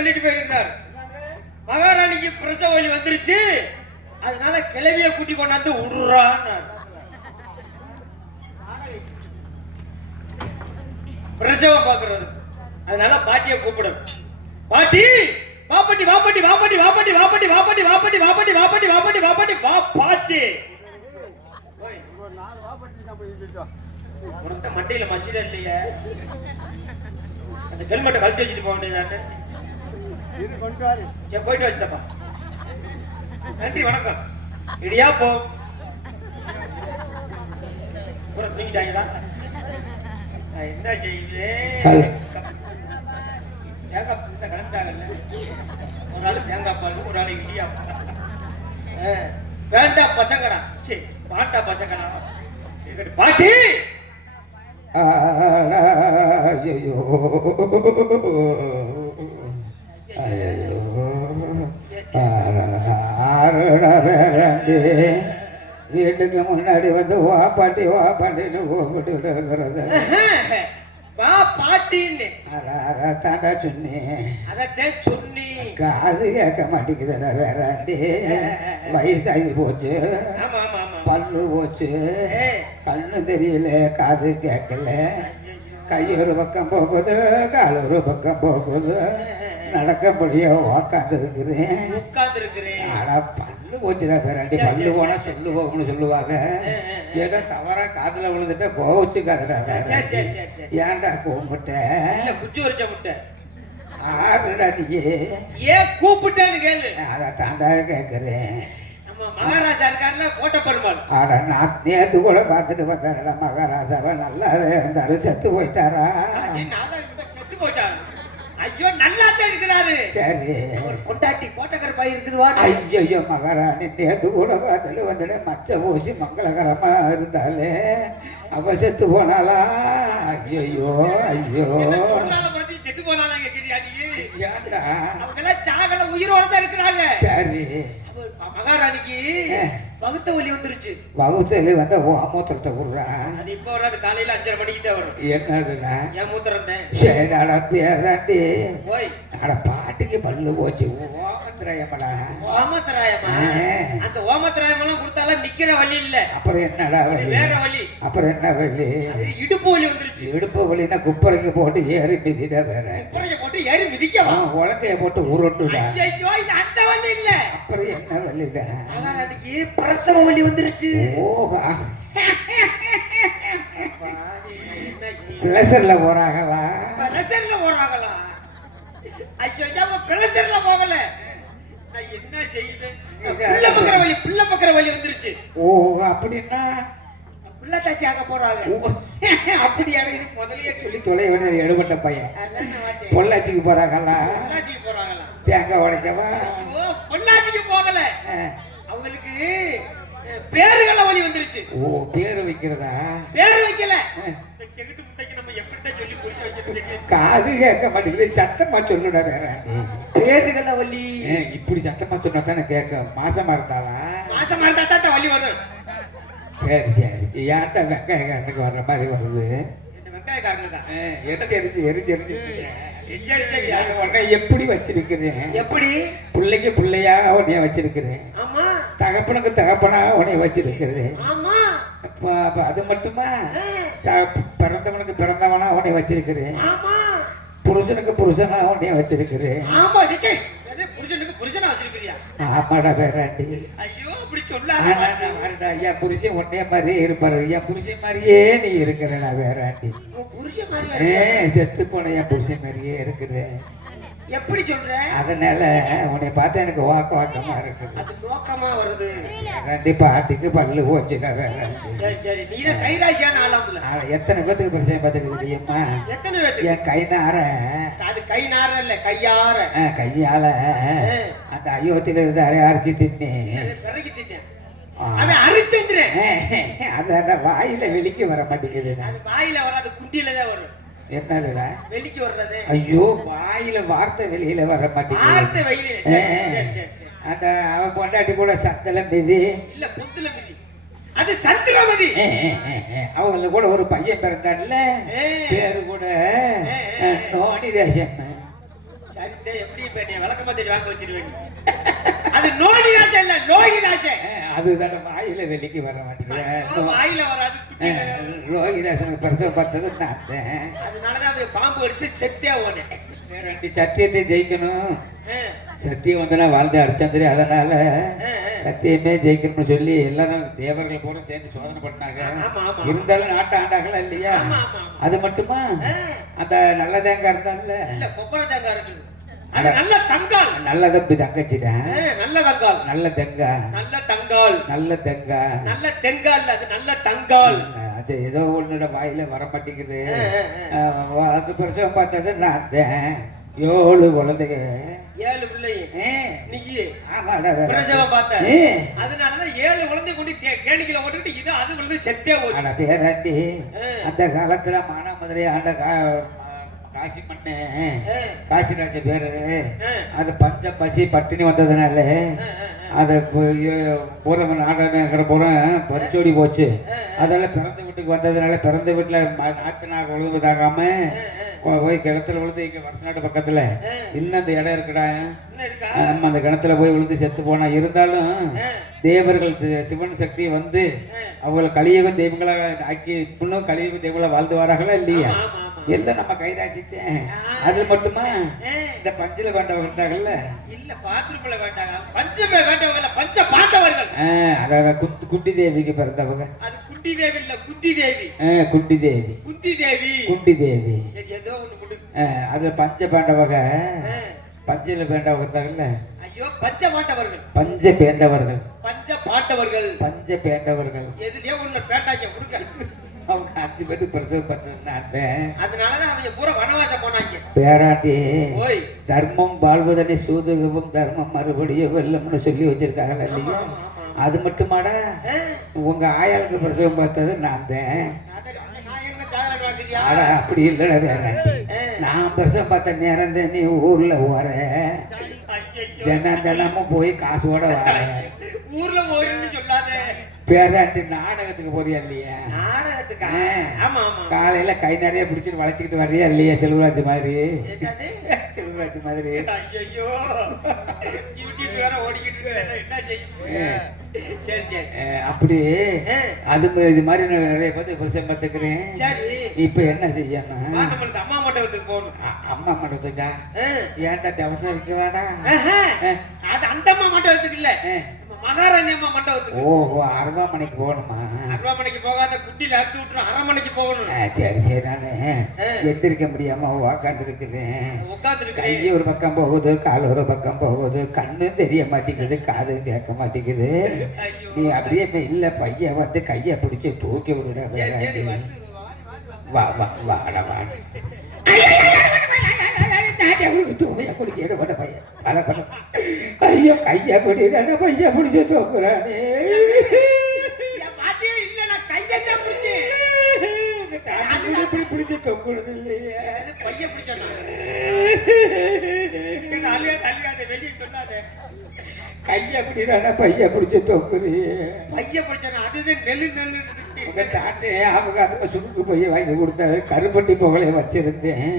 சொல்லிட்டு போயிருக்கிறார் மகாராணிக்கு பிரசவ வழி வந்துருச்சு அதனால கிளவிய கூட்டி கொண்டாந்து விடுறான்னு பிரசவம் பாக்குறது அதனால பாட்டிய கூப்பிடும் பாட்டி வாப்பாட்டி வாப்பட்டி வாப்பட்டி வாப்பட்டி வாப்பட்டி வாப்பட்டி வாப்பட்டி வாப்பட்டி வாப்பட்டி வாப்பட்டி வாப்பட்டி வா பாட்டி ஓய், உனக்கு மண்டையில மசில இல்லையே அந்த ஹெல்மெட்டை கழட்டி வச்சுட்டு போக வேண்டியதானே சரி போயிட்டு வச்சுட்டப்பா நன்றி வணக்கம். இடியா போ. தூங்கிட்டாங்களா என்ன ஹலோ. தேங்காய் இந்த கிளம்பிட்டாங்கல்ல ஒரு ஆள் தேங்காய் பால் ஒரு ஆள் இடியா வேண்டா பசங்கடா. சரி பாண்டா பசங்கடா. பாட்டி! ஐயோ வீட்டுக்கு முன்னாடி வந்து வா பாட்டி வா பாட்டின்னு கூப்பிட்டு இருக்கிறது. வா பாட்டின்னு. தாண்டா சொன்னேன் அதான் சொன்னி. காது கேட்க மாட்டேங்குதுடா வேறாண்டி வயசாகி போச்சு. பல்லு போச்சு. கண்ணு தெரியல காது கேட்கல. கை ஒரு பக்கம் போகுது கால் ஒரு பக்கம் போகுது. நடக்க முடிய உக்காந்து இருக்கிறேன் உட்கார்ந்திருக்கிறேன் ஆனா பல்லு போச்சுடா பேராண்டி பல்லு போனா சொல்லு போகணும்னு சொல்லுவாங்க. ஏதோ தவறா காதுல விழுந்துட்ட கோவச்சுக்காதடா ஏன்டா கூப்பிட்ட இல்ல குச்சி வச்ச முட்டை. ஆறுடா ஏன் கூப்பிட்டேன்னு கேளு. அதை தாண்டா கேட்குறேன் மகாராஜா இருக்காருன்னா கோட்டை பெருமாள் ஆட நான் நேத்து கூட பார்த்துட்டு வந்தாருடா மகாராஜாவை. நல்லா இருந்தாரு செத்து போயிட்டாரா அப்படின்னு நானும் இப்ப செத்து போச்சான் ஐயோ இருக்கிறாரு சரி. ஒரு பொண்டாட்டி கோட்டக்கர் பாய் இருக்குது ஐயோ மகாராணி நேத்து கூட பார்த்துட்டு வந்துட்டு மச்ச ஊசி மங்களகரமா இருந்தாலே அவ செத்து போனாளா ஐயோ. ஐயோ செத்து நீ ஏன்டா அவங்க எல்லாம் சாகல உயிரோட தான் இருக்கிறாங்க. சரி. மகாராணிக்கு பகுத்த வலி வந்துருச்சு. வகுத்துல வந்த மூத்திரத்தை விடுறா. அது இப்ப வராது காலையில அஞ்சரை மணிக்கு தான் வரும். என்னதுண்ணா? என் மூத்திரம் சரி அட பேராண்டி போய் அட பாட்டுக்கு பல்லு போச்சு. ஓமத்திரயமடா ஓமத்திராயமா அந்த ஓமத்திராயம் எல்லாம் கொடுத்தாலும் நிக்கிற வழி இல்ல. அப்புறம் என்னடா வலி வேற வழி. அப்புறம் என்ன அது இடுப்பு வலி வந்துருச்சு. இடுப்பு வலினா குப்பரைக்கு போட்டு ஏறி மிதிடா வேற. குப்பரைய போட்டு ஏறி மிதிக்கவா? உலக்கைய போட்டு உருட்டுடா ஐயோ இது அந்த வலி இல்ல அப்புறம் என்ன வலிடா மகாராணிக்கு பிரசவ வலி வந்துருச்சு. ஓஹா? பிளஸர்ல போறாங்களா? பிரஷர்ல போறாங்களா? ஐயோ அவங்க பிரஷர்ல போகல. என்ன செய்வேன் பிள்ளை பக்கிற வலி பிள்ளை பக்கிற வலி வந்துருச்சு. ஓ அப்படின்னா பிள்ளை தாச்சி ஆக போறாங்க அப்படியான இது முதல்லயே சொல்லி தொலை வேணும் எடுபட்ட பையன். பொள்ளாச்சிக்கு போறாங்களா? பொள்ளாச்சிக்கு போறாங்களா? தேங்காய் உடைக்கவா? பொள்ளாச்சிக்கு போகல. அவங்களுக்கு பேருகள வலி வந்துருச்சு. ஓ பேர் வைக்கிறதா? பேர் வைக்கல. காது கேட்க மாட்டேங்குது. சத்தமா சொல்லுடா வேற. பேருகள வலி. ஏய், இப்படி சத்தமா சொன்னா தானே கேட்க. மாசமா இருந்தாளா? மாசமா இருந்தா தான் வலி வரும் சரி சரி ஏன்ட்ட வெங்காயக்காரனுக்கு வர்ற மாதிரி வருது எரிச்சு எரிச்சு எரிச்சு உடனே எப்படி வச்சிருக்கிறேன் எப்படி பிள்ளைக்கு பிள்ளையா உன்னைய வச்சிருக்கிறேன் ஆமா தகப்பனுக்கு தகப்பனா உன்னைய வச்சிருக்கிறேன் ஆமா அது மட்டுமா பிறந்தவனுக்கு பிறந்தவனா உன்னை வச்சிருக்கிறேன் புருஷனுக்கு புருஷனா உன்னை வச்சிருக்கிறேன் ஆமாடா வேறாண்டி அப்படி சொல்ல. வரடா ஐயா புருஷன் ஒன்னே மாதிரி இருப்பாரு. ஐயா புருஷன் மாதிரியே நீ இருக்கிறடா வேற புருஷன் மாதிரி செத்து போன ஐயா புருஷன் மாதிரியே இருக்கிறேன். எப்படி சொல்ற? அதனால உன்னை பார்த்தா எனக்கு வாக்க வாக்கமா இருக்குது. அது நோக்கமா வருது. ரெண்டு பாட்டுக்கு பல்லு போச்சுடா வேற சரி சரி. நீ தான் கைராசியான ஆளாம்ல எத்தனை பேத்துக்கு பிரச்சனை பார்த்துட்டு தெரியுமா? எத்தனை பேத்துக்கு? என் கை நார அது கை நார இல்ல கையார கையால. அந்த அயோத்தியில இருந்து அரை அரைச்சி தின்னி பிறகு தின்னேன். அரிச்சந்திரன். அது அந்த வாயில வெளிக்கு வர மாட்டேங்குது. அது வாயில வராது குண்டியில தான் வரும். என்னதுடா? வெளிக்கு வர்றது. ஐயோ வாயில வார்த்தை வெளியில வர மாட்டேங்குது. வார்த்தை சரி அந்த அவன் பொண்டாட்டி கூட சத்தல மிதி இல்ல புத்துல மிதி அது சந்திரமதி. அவங்கள கூட ஒரு பையன் பிறந்தான்ல. பேரு கூட நோனி தேசம். சரிதே எப்படி நீ விளக்கமா தேடி வாங்க வச்சிருவேன் அது நோய் ராசை இல்ல நோய் ராசை அதுதான வாயில வெளிக்கு வர மாட்டேங்கிறேன் வாயில வராது குட்டியில. ரோகிதாசனுக்கு பிரசவம் பார்த்தது நான் தான் அதனாலதான் பாம்பு அடிச்சு செத்தே ஓனே ரெண்டு சத்தியத்தை ஜெயிக்கணும். சத்தியம் வந்து நான் வாழ்ந்து அடிச்சந்திரி அதனால சத்தியமே ஜெயிக்கணும்னு சொல்லி எல்லாரும் தேவர்கள் பூரா சேர்ந்து சோதனை பண்ணாங்க. இருந்தாலும் நாட்டை ஆண்டாங்களா இல்லையா. அது மட்டுமா? அந்த நல்ல தேங்காய் இருந்தாங்கல்ல இல்ல கொப்பரை தேங்காய் இருக்குது. நல்ல தங்கால். நல்ல தம்பி தங்கச்சி தான் ஆ, நல்ல தங்கால். நல்ல தெங்காய் நல்ல தங்கால். நல்ல தெங்காய் நல்ல தெங்கால் அது நல்ல தங்கால். அது ஏதோ ஒன்னோட வாயில வர மாட்டேங்குது அது பிரசவம் பார்த்தது நான் ஏழு குழந்தைங்க. ஏழு பிள்ளை ஏ, நீ. பிரசவம் பார்த்த அதனாலதான் ஏழு குழந்தை கொண்டு கே- கேணிக்கையில ஓட்டுக்கிட்டு இது அது விழுந்து செத்தே போச்சு. பேராண்டி. அந்த காலத்துல மானாமதுரை ஆண்ட காசி மண்ணு காசிராஜ பேரு. அது பஞ்ச பசி பட்டினி வந்ததுனால அதை பூரம் நாடகங்கிற பூரம் பறிச்சோடி போச்சு. அதனால பிறந்த வீட்டுக்கு வந்ததுனால பிறந்த வீட்டுல நாத்து நாக உழுவு தாங்காம கொ- போய் கிணத்துல விழுந்து இங்க வருஷநாட்டு பக்கத்துல. இன்னும் அந்த இடம் இருக்குடா. நம்ம அந்த கிணத்துல போய் விழுந்து செத்து போனா. இருந்தாலும் தேவர்கள் சிவன் சக்தி வந்து அவங்களை கலியுக தெய்வங்களா ஆக்கி இப்பவும் கலியுக தெய்வங்களா வாழ்ந்து வராங்களா இல்லையா. எல்லாம் நம்ம கைராசித்தேன் அது மட்டுமா? இந்த பஞ்சில வேண்டவங்க இருந்தாங்கல்ல? இல்ல பாத்ரூம்ல வேண்டாங்க. பஞ்சமே வேண்டவங்க பஞ்ச பாண்டவர்கள். அதாவது குட்டி தேவிக்கு பிறந்தவங்க. அது குட்டி தேவி இல்ல குந்தி தேவி. குட்டி தேவி. குந்தி தேவி. குட்டி தேவி. அது பஞ்ச பேண்டவங்க. ஆ, பஞ்சில பேண்டவங்க இருந்தாங்கல்ல ஐயோ பஞ்ச பாண்டவர்கள். பஞ்ச பேண்டவர்கள். பஞ்ச பாண்டவர்கள். பஞ்ச பேண்டவர்கள். எதுலயே ஒண்ணு பேண்டாங்க கொடுங்க அவங்க அஞ்சு பேருக்கு பிரசவம் பார்த்ததுனால அதனாலதான் அவங்க பூரா வனவாசம் போனாங்க. பேராண்டி ஓய். தர்மம் வாழ்வதனை சூதுகவும் தர்மம் மறுபடியும் வெல்லம்னு சொல்லி வச்சிருக்காங்கல்ல ஆமா, இல்லையா. அது மட்டுமாடா? உங்க ஆயாளுக்கு பிரசவம் பார்த்தது நான் தான். ஆடா அப்படி இல்லடா வேற. நான் பிரசவம் பார்த்த நேரம் நீ ஊர்ல ஐயையோ. தினம் தினமும் போய் காசோட வர ஊர்ல போறேன்னு சொல்லாத. பேராண்டி நாடகத்துக்கு போறியா இல்லையா? நாடகத்துக்கா. ஆமா ஆமா. காலையில கை நிறைய பிடிச்சிட்டு வளைச்சிக்கிட்டு வர்றியா இல்லையா செல்வராஜ் மாதிரி? செல்வராஜ் மாதிரி. ஐயோ அப்படி? அது இது மாதிரி நிறைய பேர் பிரசவம் பார்த்துக்கிறேன். சரி. இப்ப என்ன செய்யணும்? அம்மா மண்டபத்துக்கு போகணும். அம்மா மண்டபத்துக்கா? ஏன்டா தவசம் வைக்க ஆஹா, அது அந்த அம்மா மண்டபத்துக்கு இல்ல. நம்ம மகாராணி அம்மா மண்டபத்துக்கு ஓஹோ அரண்மனைக்கு போகணுமா அருவாமனைக்கு போகாத குட்டியில அறுத்து விட்டுரும் அரண்மனைக்கு போகணும் சரி சரி நானு எந்திரிக்க முடியாம உக்காந்து இருக்கிறேன் உட்கார்ந்து கை ஒரு பக்கம் போகுது கால் ஒரு பக்கம் போகுது கண்ணு தெரிய மாட்டேங்குது காது கேட்க மாட்டேங்குது நீ அப்படியே இப்ப இல்ல பையன் வந்து கைய பிடிச்சு தூக்கி விடுட சரி சரி வேறாண்டி. வந்து வா, வா வா வாடா வா ஐயோ கைய பிடிடா பைய பிடிச்சு தூக்குறானே. என் பாட்டியே இல்ல நான் கையத்தான் பிடிச்சேன். பிடிச்சு தொங்குறது இல்லையே. பைய பிடிச்சோம் அழியாத அழியாத வெளியே சொல்லாத. கைய பிடிடானா பைய பிடிச்சு தொங்குறியே பைய பிடிச்சோம் அதுதான் நெல்லு நெல்லு உங்க தாத்தே அவங்க அதுக்கு சுருக்கு பைய வாங்கி கொடுத்தாரு கருப்பட்டி புகழைய வச்சிருந்தேன்.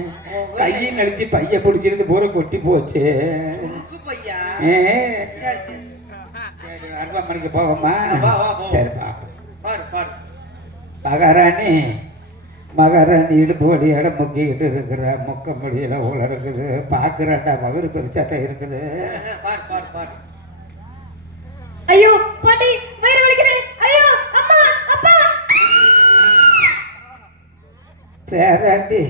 கையை நடிச்சு பைய பிடிச்சிருந்து பூரா கொட்டி போச்சு. சரி சரி சரி அருவாமனைக்கு போவோமா வா, வா, போவோம். சரி பாப்போம் பாரு பாரு. மகாராணி மகாராணி இடுப்பு வழியோட முக்கிக்கிட்டு இருக்கிற முக்க முடியல உள்ள இருக்குது பார்க்குறாண்டா மகரு பெருசாத்தான் இருக்குது. பாரு பாரு பாரு. ஐயோ பாட்டி வயிறு வலிக்குது. ஐயோ அம்மா அப்பா. பேராண்டி.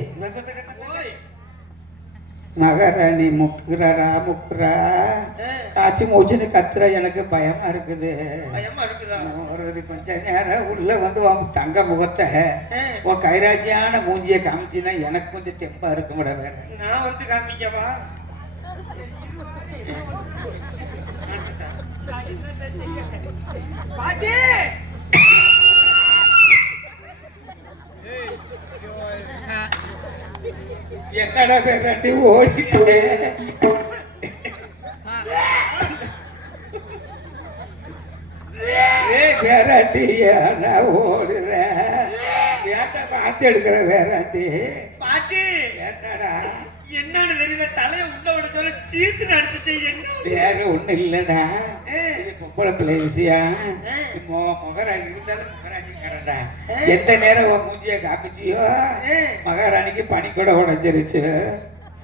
மகாராணி முக்குறாரா முக்குறா காய்ச்சி மூச்சுன்னு கத்துறா எனக்கு பயமா இருக்குது. பயமா இருக்குதா? ஒரு கொஞ்ச நேரம் உள்ள வந்து உன் தங்க முகத்தை உன் கைராசியான மூஞ்சியை காமிச்சின்னா எனக்கு கொஞ்சம் தெம்பா இருக்கும்டா வேற. நான் வந்து காமிக்கவா? பாட்டி! என்னடா பேராண்டி ஓடிட்டு ஏய் வேறாண்டி ஏன்டா ஓடுற. ஏன்டா பார்த்து எடுக்கிற வேறாண்டி பாட்டி? என்னடா? என்னன்னு தெரியல தலைய உள்ள விடுதல சீத்து நடிச்சிட்டு என்ன வேற ஒண்ணும் இல்லடா. பொம்பளை பிள்ளை விஷயம். ஆ. மொ- மொகராஜ் இருந்தாலும் மொகராஜிக்காரன்டா எந்த நேரம் உன் மூஞ்சிய காமிச்சியோ? மகாராணிக்கு பனி கூட உடைஞ்சிருச்சு.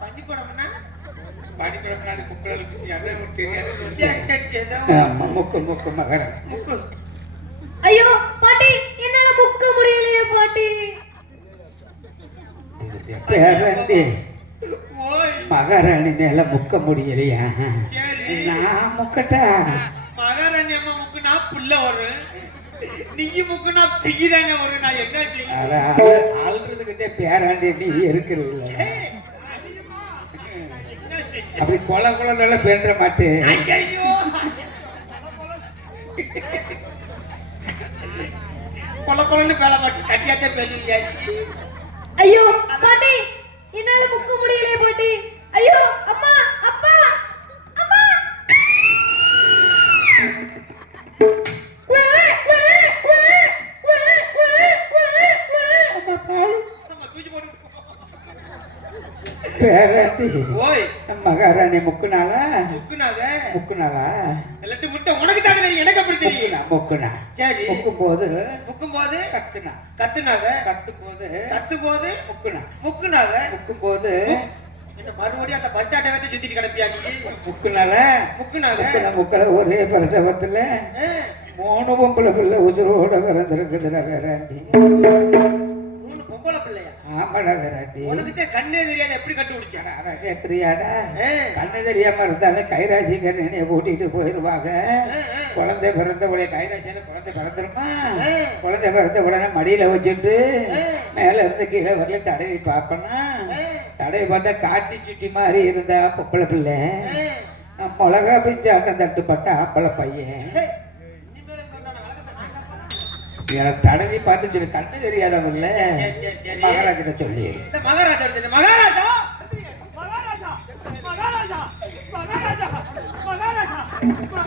பள்ளிக்கூடம்னா பனி கூட அது பொம்பளை விஷயம் அது உனக்கு தெரியாது. முக்கு முக்கு மகாராணி. முக்கு. ஐயோ பாட்டி என்னால முக்க முடியலையே பாட்டி. மகாராணி மேல முக்க முடியலையா? சரி. நான் முக்கட்டா? மகாராணி அம்மா முக்குனா புள்ள வரும். நீங்க முக்குனா பிகி தானே வரும் நான் என்ன அழுறதுக்கு பேராண்டி நீ இருக்கிறது அப்படி கொலை கொலை நல்லா பேண்ட மாட்டேன் கொல கொலன்னு பேல மாட்டி. கட்டியாத்தே பேலியா ஐயோ பாட்டி என்னால முக்க முடியலையே பாட்டி. ஐயோ அம்மா. பேராண்டி ஓய். மகாராணி முக்குனாளா முக்குனாக முக்குனாளா லட்டு முட்டை உனக்கு தானே தெரியும் எனக்கு அப்படி தெரியும்? முக்குனா சரி. முக்கும் போது முக்கும் போது கத்துனா. கத்துனாக? கத்தும் போது கத்து போது முக்குனா. முக்குனாக? முக்கும் போது மறுபடியும் அந்த பஸ் ஸ்டாண்டை வந்து சுத்திட்டு கிடப்பியா நீ? முக்குனால? முக்குனாக? முக்குன முக்கல ஒரே பிரசவத்துல மூணு பொம்பளை பிள்ளை உசுரோட பொம்பளை பிள்ளையா ஆமாடா வேறாண்டி உனக்கு கண்ணே தெரியாது எப்படி கண்டு பிடிச்சா அதை கேட்குறியாடா கண்ணு தெரியாம இருந்தாலும் கைராசிக்கர் என்னைய கூட்டிட்டு போயிடுவாங்க குழந்தை பிறந்த உடனே கைராசின்னு குழந்தை பிறந்துருமா? குழந்தை பிறந்த உடனே மடியில வச்சுட்டு மேல இருந்து கீழே வரல தடவி பார்ப்பனா? தடவி பார்த்தா காத்தி சுட்டி மாதிரி இருந்தா பொம்பளை பிள்ளை. மிளகா பிஞ்சு ஆட்டம் தட்டுப்பட்ட ஆம்பளை பையன். எனக்கு தடவி பார்த்து சொல்லி கண்ணு தெரியாதவங்கள சரி, சரி, சரி. மகாராஜனை சொல்லி. இந்த மகாராஜா சொன்ன மகாராஜா! மகாராஜா! மகாராஜா! மகாராஜா! மகாராஜா! மகாராஜா!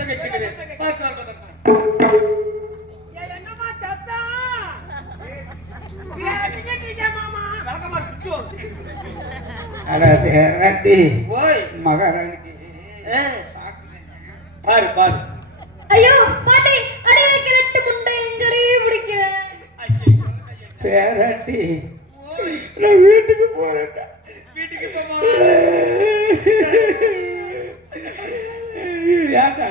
வருது. அட தேராண்டி, ஓய். மகாராணிக்கு பாரு பாரு. ஐயோ பாட்டி அடே கிழட்டு முண்டை எங்கடே பிடிக்கிற பேராண்டி ஓய். நான் வீட்டுக்கு போறேன்டா. வீட்டுக்கு போமா? ஏன்டா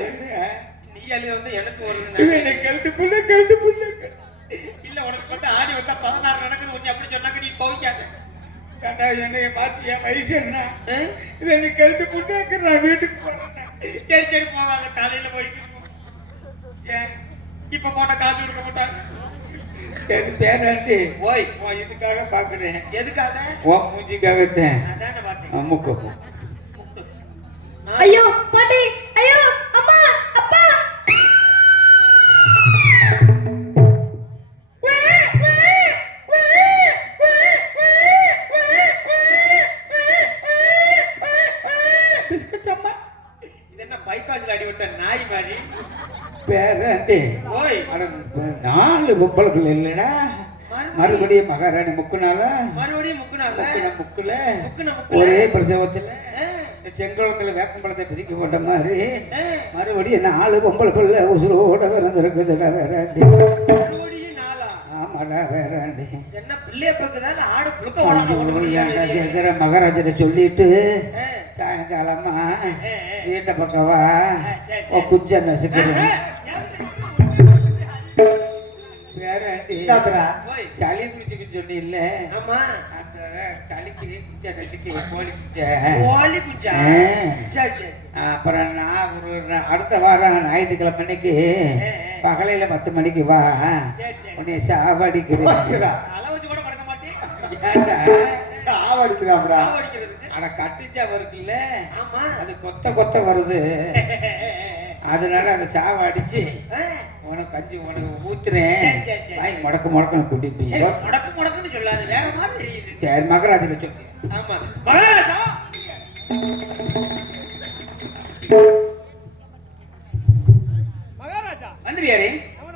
அழுக வந்து எனக்கு ஒரு கழட்டு புள்ள கழட்டு புள்ள. இல்ல உனக்கு வந்து ஆடி வந்தா பதினாறு நடக்குது உன்னை அப்படி சொன்னாக்க நீ பவிக்காத கண்டா என்னைய பார்த்து என் வயசு என்ன? இவனை கழட்டு புட்டாக்க நான் வீட்டுக்கு போறேன்டா சரி சரி போவாங்க. காலையில போய்க்கிட்டு போ. ஏன்? இப்ப போனா காசு கொடுக்க மாட்டாங்க. என் பேராண்டி ஓய். உன் இதுக்காக பாக்குறேன் எதுக்காக? உன் மூஞ்சிக்காகத்தான் அதானே பார்த்தேன். அம்முக்கு ஐயோ பாட்டி. பிள்ளை இல்லடா. மறுபடியும் மகாராணி முக்குனால மறுபடியும் முக்குனாங்க முக்குன முக்குல. ஒரே பிரசவத்துல செங்குளத்துல வேப்பம்பழத்தை பிரிக்க போட்ட மாதிரி மறுபடியும் நாலு பொம்பளை பிள்ளை உசுரோட பிறந்திருக்குதுடா வேறாண்டி. ஆமாடா வேறாண்டி. என்ன பிள்ளைய பக்குதால ஆடு புழுக்க மகாராஜனை சொல்லிட்டு சாயங்காலமா. வீட்டை பக்கம் வா. சரி, உன் குஞ்ச நசுக்கிறேன் ஓய். சளி பிடிச்சிக்கு சொன்னில்ல. ஆமா. அந்த சளிக்கு குஞ்ச தசிக்கு கோழி குஞ்ச கோழி குஞ்சா அப்புறம் நான் ஒரு அடுத்த வாரம் ஞாயிற்றுக்கிழமை அன்னைக்கு பகலையில பத்து மணிக்கு வா. உன்னை ஏன்டா? சாவடிக்கிறாப்டா. கட்டுச்சாவு இருக்குல்ல ஆமா. அது கொத்த கொத்த வருது. அதனால அதை சாவ அடிச்சு உனக்கு கஞ்சி உனக்கு ஊத்துறேன். சரி, சரி, சரி. வாய் முடக்க முடக்கன்னு குடிப்பீங்க முடக்கு முடக்குன்னு சொல்லாது. வேற மாதிரி தெரியுது. சரி மகராஜில சொல்லு. ஆமா. மகாராஜா! மகாராஜா!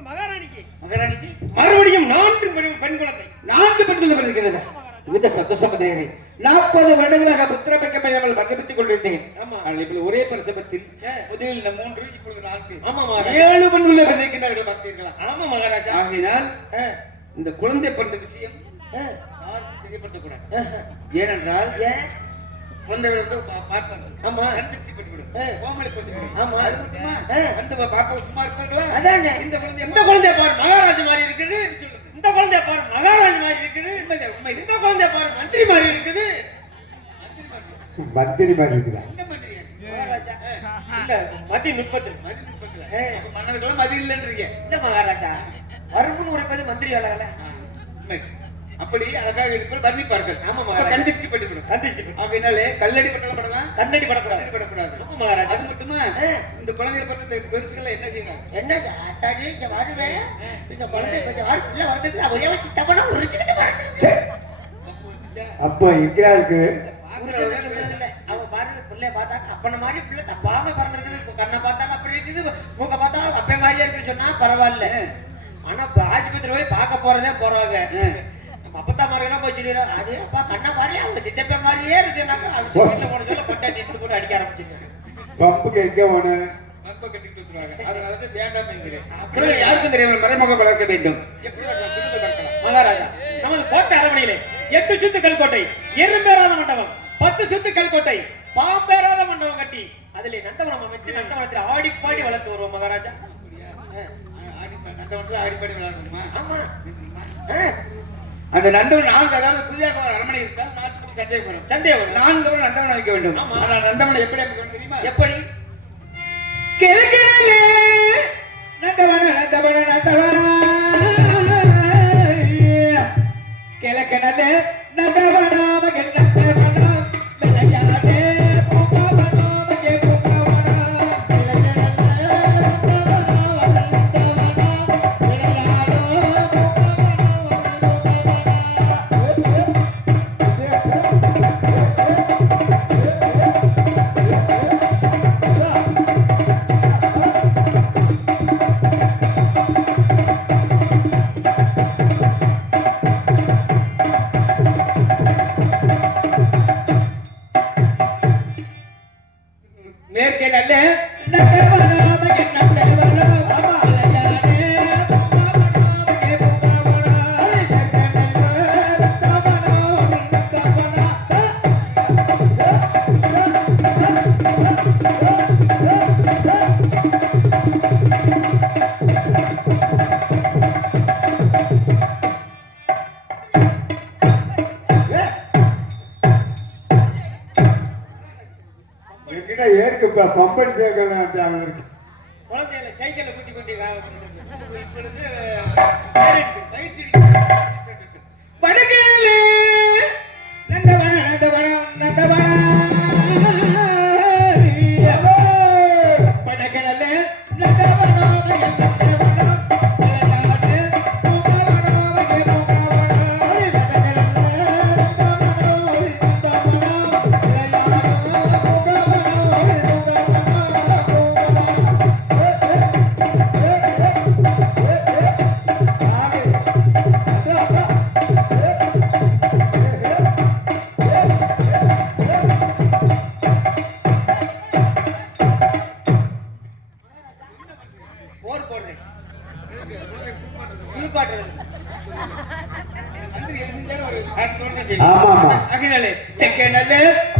மகாராணிக்கு. மகாராணிக்கு? மறுபடியும் நான்கு பெண் பெண் குழந்தை. நான்கு பெண்கள் பிறக்கிறது இந்த சந்தோஷமதேரி நாற்பது வருடங்களாக புத்திரபக்கமையாமல் வர்த்தபித்துக் கொண்டிருந்தேன். ஆமா. ஆனால் இப்பொழுது ஒரே பிரசவத்தில் ஆ. முதலில் மூன்று இப்பொழுது நான்கு. ஆமா மகாராஜா ஏழு பெண்கள் பிறந்திருக்கிறார்கள் பார்த்தீர்களா ஆமா மகாராஜா ஆகையினால் ஆ, இந்த குழந்தை பிறந்த விஷயம் ஆ, ஆ. ஏனென்றால் ஏன்? குழந்தை வந்து பா- பார்ப்பாங்க ஆமா. கண்திஷ்டி பட்டுவிடும். கோமலுக்கு வந்துவிடும் ஆமா. அது மட்டுமா. அந்த பாப்பா சும்மா இருப்பாங்களா? அதானே. இந்த குழந்தை இந்த குழந்தை பாரு. மகாராஜா மாதிரி இருக்குது. இந்த குழந்தை பாரு. மகாராஜா மாதிரி இருக்குது. உண்மை இந்த குழந்தை பாரு. மந்திரி மாதிரி இருக்குது. மந்திரி மாதிரி இருக்குதா? இந்த இல்ல மதி முப்பத்து மதி. அப்ப மன்னர்களும் மதி இல்லைன்றீங்க. இல்ல மகாராஜா. வருமுன்னு உரைப்பது மந்திரி வேலை உண்மை. அப்படி அழகாக இருப்பது வர்ணிப்பார்கள். ஆமா. கண்திஷ்டி பட்டுவிடும் கந்திஷ்டி ஆகையினாலே கல்லடி பட்டலாம் படலாம் கண்ணடி படக்கூடாது. படக்கூடாது. அது மட்டுமா. இந்த குழந்தைகளை பார்த்து இந்த பெருசுகளை என்ன செய்வாங்க என்ன சாத்தாடி இங்க வருவேன் இந்த குழந்தை கொஞ்சம் வாரு உள்ள வரதுக்கு ஒரே வச்சு தப்பனா உரிச்சுக்கிட்டு வரது அப்போ வந்துச்சா? அப்போ எங்கடா இருக்குது பார்க்கிறவங்க அவ பாருங்க பிள்ளை பார்த்தாங்க அப்பன மாதிரி பிள்ளை தப்பாம பிறந்திருக்குது. கண்ணை பார்த்தாங்க அப்படி இருக்குது. மூக்க பார்த்தாங்க அப்பே மாதிரியே இருக்குன்னு சொன்னா பரவாயில்ல. ஆனா ஆஸ்பத்திரி போய் பார்க்க போறதே போறாங்க. அப்பத்தா மாதிரினா போய் சொல்லிடுறோம் அது அப்பா கண்ணை மாதிரி அவங்க சித்தப்ப மாதிரியே இருக்குனாக்கா அவங்க கொண்டாடி எடுத்து போட்டு அடிக்க ஆரம்பிச்சிருக்காங்க பம்புக்கு எங்க போன. பம்பை கட்டிட்டு வந்துருவாங்க. அதனால தான் வேண்டாம் என்கிறேன். யாருக்கும் தெரியாமல் மறைமுகம் வளர்க்க வேண்டும். எப்படி மகாராஜா நமது கோட்டை அரண்மனையிலே எட்டு சுத்து கல்கோட்டை எறும்பேறாத மண்டபம் பத்து சுத்து கல்கோட்டை பாம்பேறாத மண்டபம் கட்டி அதிலே நந்தவனம் அமைத்து நந்தவனத்தில் ஆடி பாடி வளர்த்து வருவோம் மகாராஜா? ஆ, ஆடி பா- நந்தவனத்துல ஆடிப்பாடி விளையாடணுமா? ஆமா. அந்த நந்தவன் நான்கு அதாவது புதிதாக ஒரு அரண்மனை இருந்தால் நாட்டுக்கு சந்தேகம் வரும். சண்டே வரும். நான்கு வரை நந்தவனம் வைக்க வேண்டும். ஆனால் நந்தவனம் எப்படி அமைக்க வேண்டும் தெரியுமா? எப்படி? கிழக்கிலே நந்தவன நந்தவன நந்தவன. கிழக்கனலே நந்தவன பம்படி சேர்க்கணும் இருக்கு குழந்தைகளை கூட்டி வா- இப்பொழுது பயிற்சி. பயிற்சி செய்வாங்க. ஆமா ஆமா ஆகையினாலே, தெற்கேனாலே, நந்தவன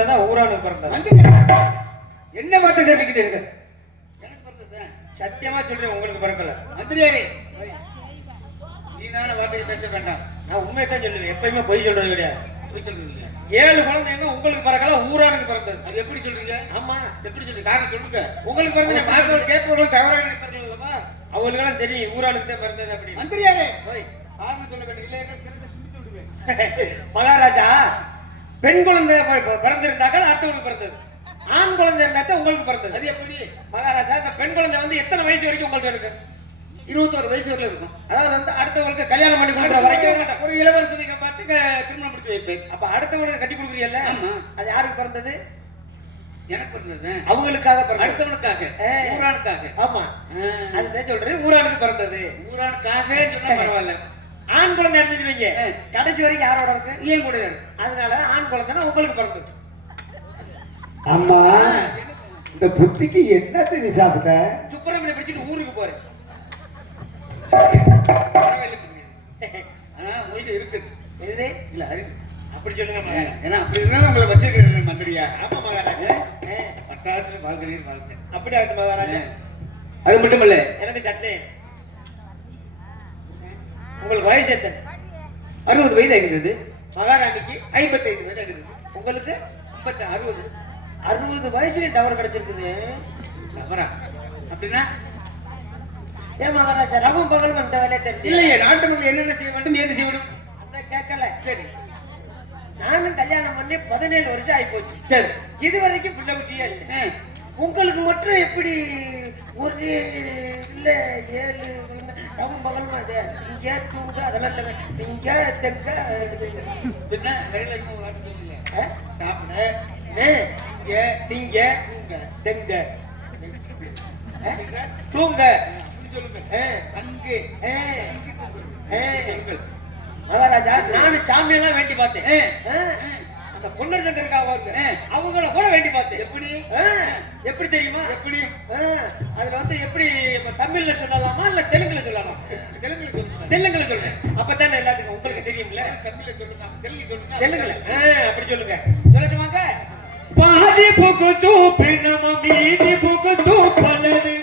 பிறந்ததா ஊரானுக்கு பிறந்ததா? என்ன தெரிவிக்கிறீர்கள் எனக்கு பிறந்தது. சத்தியமா சொல்றேன் உங்களுக்கு பிறக்கல. மந்திரியாரே. நீதான வார்த்தையை பேச வேண்டாம். நான் உண்மையை தான் சொல்லுவேன். எப்பயுமே பொய் சொல்றது கிடையாது. போய் சொல்றீங்க ஏழு குழந்தைங்க உங்களுக்கு பிறக்கல ஊரானுக்கு பிறந்தது. அது எப்படி சொல்றீங்க? ஆமா. எப்படி சொல்றீங்க? காரணம் சொல்லுங்க. உங்களுக்கு பிறந்தது பார்ப்பவர் கேட்பவர்கள் தவறாக அவங்களுக்கு எல்லாம் தெரியும் ஊரானுக்கு தான் பிறந்தது அப்படின்னு. மந்திரியாரே. காரணம் சொல்ல விடுவேன். மகாராஜா பெண் குழந்தை பிறந்திருந்தாக்க அடுத்தவங்களுக்கு பிறந்தது. ஆண் குழந்தை இருந்தா தான் உங்களுக்கு பிறந்தது. அது எப்படி? மகாராஜா இந்த பெண் குழந்தை வந்து எத்தனை வயசு வரைக்கும் உங்களுக்கு இருக்கு? இருபத்தோரு வயசு வரல இருக்கும். அதாவது வந்து அடுத்தவங்களுக்கு கல்யாணம் பண்ணி கொடுக்குற வரைக்கும் ஒரு- ஒரு இளவரசனை பார்த்து திருமணம் முடிச்சு வைப்பேன். அப்ப அடுத்தவங்களுக்கு கட்டி கொடுக்குறீல்ல ஆமா. அது யாருக்கு பிறந்தது? எனக்கு பிறந்தது. அவங்களுக்காக அடுத்தவனுக்காக. ஊரானுக்காக. ஆமா. அதுதான் சொல்றேன் ஊரானுக்கு பிறந்தது. ஊரானுக்காக சொன்னா பரவாயில்ல. ஆண் குழந்தை ஏ. கடைசி வரைக்கும் யாரோட இருக்கு? ஏன் கூட இருக்கு. அதனால ஆண் குழந்தைன்னா உங்களுக்கு பிறந்தது. அம்மா இந்த புத்திக்கு என்னத்தை நீ சாப்பிட்ட? சுப்பிரமணிய பிடிச்சிட்டு ஊருக்கு போறேன். உங்களுக்கு இருக்குது. எது இல்ல அறிவு அப்படி சொல்லுங்க. ஏன்னா அப்படி இருந்தா உங்களை வச்சிருக்கிறேன் மந்திரியா ஆமா மகாராஜா பட்டாளத்துல வாழ்கிறேன் வாழ்க்கை அப்படி ஆகட்டும் மகாராஜா அது மட்டும் இல்ல. எனக்கு சந்தேகம் உங்களுக்கு வயசு எத்தனை? அறுபது வயது ஆகிறது மகாராணிக்கு ஐம்பத்தைந்து வயது ஆகிறது உங்களுக்கு ஐம்பத்தி அறுபது. அறுபது வயசுல டவர் கிடைச்சிருக்குது. தவறா அப்படின்னா ஏன் மகாராஜா ரவும் பகல் வந்த வேலையை தெரிஞ்சு இல்லையே நாட்டு மக்கள் என்னென்ன செய்ய வேண்டும் ஏது செய்ய வேண்டும்? அந்த கேட்கல. சரி. நானும் கல்யாணம் பண்ணி பதினேழு வருஷம் ஆகி போச்சு சரி. இது வரைக்கும் பிள்ளை குட்டியே இல்லை. உங்களுக்கு மட்டும் எப்படி ஒரு இல்ல ஏழு பகல் அது இங்க தூங்க அதெல்லாம் இல்லை இங்க தெங்க என்ன வார்த்தை சொல்லுங்க? சாப்பிட இங்க திங்க தெங்க. தூங்க. சொல்லுங்க. அங்கு. மகாராஜா நானும் சாமியெல்லாம் வேண்டி பார்த்தேன். அந்த பொன்னர் சங்கருக்காக இருக்கு அவங்கள கூட வேண்டி பார்த்து எப்படி? எப்படி தெரியுமா? எப்படி? அதுல வந்து எப்படி தமிழ்ல சொல்லலாமா இல்ல தெலுங்குல சொல்லலாமா? தெலுங்குல சொல்லுங்க. தெலுங்குல சொல்லுங்க. அப்பதான் எல்லாத்துக்கும் உங்களுக்கு தெரியும்ல? தமிழ்ல சொல்லுங்க. தெலுங்கு சொல்லுங்க. தெலுங்குல. அப்படி சொல்லுங்க. சொல்லட்டுமாங்க? பாதி புக்கு சூப்பினமா மீதி புக்கு சூப்பனது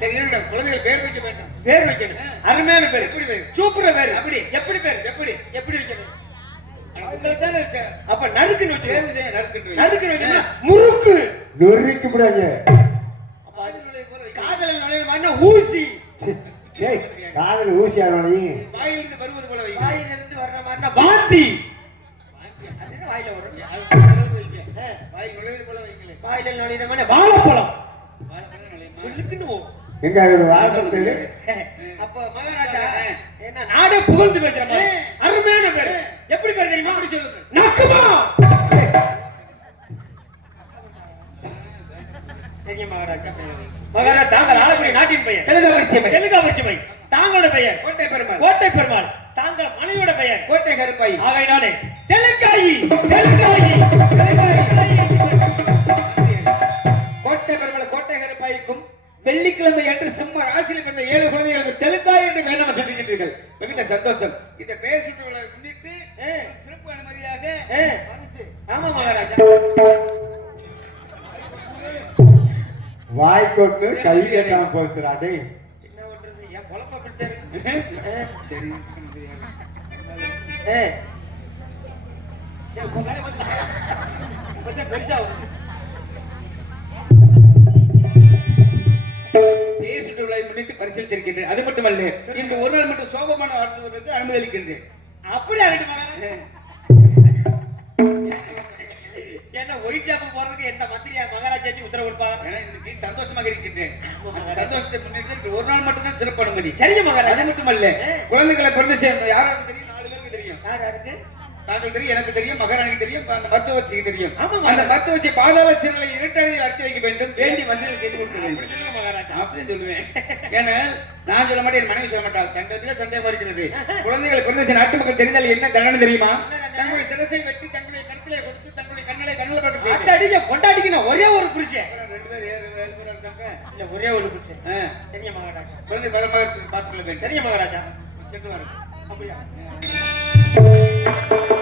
இருங்க, குழந்தைகள் பேர் வைக்க வேண்டாம். பேர் வைக்கணும். அருமையான பேர். எப்படி பேர்? சூப்பர் பேர். அப்படி. எப்படி பேர்? எப்படி? எப்படி வைக்கணும்? அப்ப நறுக்குன்னு வச்சு. நறுக்குன்னு வச்சு முறுக்கு. நொறுக்கி விடாங்க. காதல் நுழைய ஊசி. காதல் ஊசி ஆரவணையும் வாயிலிருந்து வருவது போல வைக்க. வாயில இருந்து வர்ற மாதிரி வாந்தி. வாயில் நுழையிற மாதிரி வாழைப்பழம். எங்க ஒரு வாழைப்பழத்துக்கு? அப்ப மகாராஜா என்ன நாடே புகழ்ந்து பேசுற மாதிரி. அருமையான பேர். எப்படி பேர் தெரியுமா? அப்படி சொல்லுங்க. நக்குமா. தெரியும் மகாராஜா. மகாராஜா தாங்கள் ஆளக்கூடிய நாட்டின் பெயர். தெலுங்காபுரி பையன். தெலுங்காபுரிச்சி பெயர் தாங்களோட பெயர். கோட்டை பெருமாள். கோட்டை பெருமாள் தாங்கள் மனைவியோட பெயர்? கோட்டை கருப்பாய். ஆகையினாலே தெலுங்காயி தெலுங்காயி தெலுங்காயி கோட்டை பெருமாள் கோட்டை கருப்பாய்க்கும் வெள்ளிக்கிழமை அன்று சிம்ம ராசியில் பிறந்த ஏழு குழந்தைகளுக்கு தெலுங்காய் என்று பெயர் நம்ம சொல்லிக்கின்றீர்கள். மிகுந்த சந்தோஷம். இந்த பெயர் சுற்று விழாவை முன்னிட்டு. சிறப்பு அனுமதியாக. ஆமா மகாராஜா. வாய் கொட்டு கை கட்டாம போச்சுடா டேய். என்ன பண்றது? என் குழந்தை சரி. பெருசா. பேசிட்டு உள்ளதை முன்னிட்டு பரிசீலித்திருக்கின்றேன் அது மட்டுமல்ல இன்று ஒரு நாள் மட்டும் சோபமான ஆடுவதற்கு அனுமதி அளிக்கின்றேன். அப்படி ஆகட்டும். என்ன ஒயிட் ஷாப்பு போறதுக்கு எந்த மந்திரியா மகாராஜாச்சி உத்தரவு கொடுப்பா? ஏன்னா இன்னைக்கு சந்தோஷமாக இருக்கின்றேன். சந்தோஷத்தை முன்னிட்டு ஒரு நாள் மட்டும் தான் சிறப்பு அனுமதி. சரிங்க மகாராஜா. அது மட்டுமல்ல குழந்தைகளை பிறந்து சேர்ந்த யாருக்கு தெரியும் நாலு பேருக்கு தெரியும் யார் யாருக்கு? தாங்கள் தெரியும் எனக்கு தெரியும் மகாராணிக்கு தெரியும் அந்த மருத்துவச்சிக்கு தெரியும். அந்த மருத்துவச்சி பாதாள சிறலை இரட்டடியில் அறுத்தி வைக்க வேண்டும் வேண்டி வசதி செய்து கொடுக்க வேண்டும். அப்படின்னு சொல்லுவேன். ஏன்னா நான் சொல்ல மாட்டேன் என் மனைவி சொல்ல மாட்டாள் தண்டத்துல சந்தேகமா இருக்கிறது. குழந்தைகள் பிறந்த நாட்டு மக்கள் தெரிந்தால் என்ன தண்டனை தெரியுமா? தங்களுடைய சிரசை வெட்டி தங்களுடைய கருத்திலே கொடுத்து தங்களுடைய கண்ணலை கண்ணில் அச்சடிக்க பொண்டாட்டிக்கணும் ஒரே ஒரு புருஷன். ரெண்டு பேர் இருக்காங்க. இல்ல ஒரே ஒரு புருஷன். சரிங்க மகாராஜா. குழந்தை பரமாக பார்த்துக்கொள்ள வேண்டும். சரிங்க மகாராஜா. சென்று வரும் அப்படியா? Música